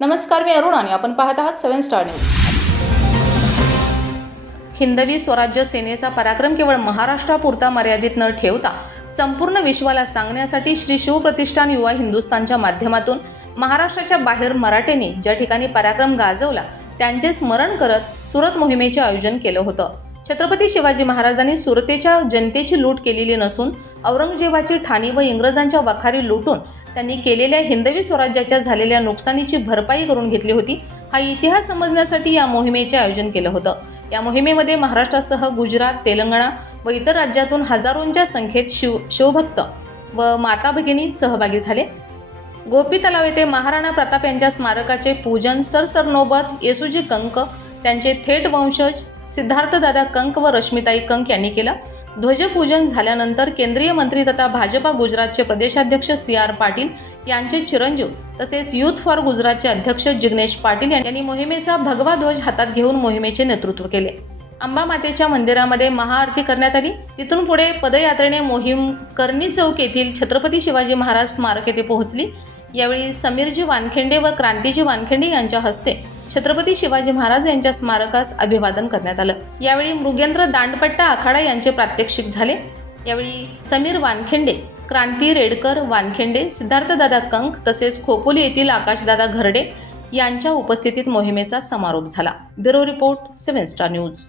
नमस्कार मी अरुण आणि आपण पाहत आहात सेवन स्टार न्यूज. हिंदवी स्वराज्य सेनेचा पराक्रम केवळ महाराष्ट्रापुरता मर्यादित न ठेवता संपूर्ण विश्वाला सांगण्यासाठी श्री शिवप्रतिष्ठान युवा हिंदुस्थानच्या माध्यमातून महाराष्ट्राच्या बाहेर मराठ्यांनी ज्या ठिकाणी पराक्रम गाजवला त्यांचे स्मरण करत सुरत मोहिमेचे आयोजन केलं होतं. छत्रपती शिवाजी महाराजांनी सुरतेच्या जनतेची लूट केलेली नसून औरंगजेबाची ठाणी व इंग्रजांच्या वखारी लुटून त्यांनी केलेल्या हिंदवी स्वराज्याच्या झालेल्या नुकसानीची भरपाई करून घेतली होती. हा इतिहास समजण्यासाठी या मोहिमेचे आयोजन केलं होतं. या मोहिमेमध्ये महाराष्ट्रासह गुजरात तेलंगणा व इतर राज्यातून हजारोंच्या संख्येत शिव शिवभक्त व माता भगिनी सहभागी झाले. गोपी तलाव येथे महाराणा प्रताप यांच्या स्मारकाचे पूजन सरसरनोबत येसुजी कंक त्यांचे थेट वंशज सिद्धार्थदादा कंक व रश्मिताई कंक यांनी केलं. ध्वजपूजन झाल्यानंतर केंद्रीय मंत्री तथा भाजपा गुजरातचे प्रदेशाध्यक्ष सी आर पाटील यांचे चिरंजीव तसेच युथ फॉर गुजरातचे अध्यक्ष जिग्नेश पाटील यांनी मोहिमेचा भगवा ध्वज हातात घेऊन मोहिमेचे नेतृत्व केले. अंबा मातेच्या मंदिरामध्ये महाआरती करण्यात आली. तिथून पुढे पदयात्रेने मोहीम कर्णी चौक येथील छत्रपती शिवाजी महाराज स्मारक येथे पोहोचली. यावेळी समीरजी वानखेंडे व क्रांतीजी वानखेंडे यांच्या हस्ते छत्रपती शिवाजी महाराज यांच्या स्मारकास अभिवादन करण्यात आलं. यावेळी मृगेंद्र दांडपट्टा आखाडा यांचे प्रात्यक्षिक झाले. यावेळी समीर वानखेंडे क्रांती रेडकर वानखेंडे सिद्धार्थदादा कंक तसेच खोपोली येथील आकाशदादा घरडे यांच्या उपस्थितीत मोहिमेचा समारोप झाला. Bureau report seven star news.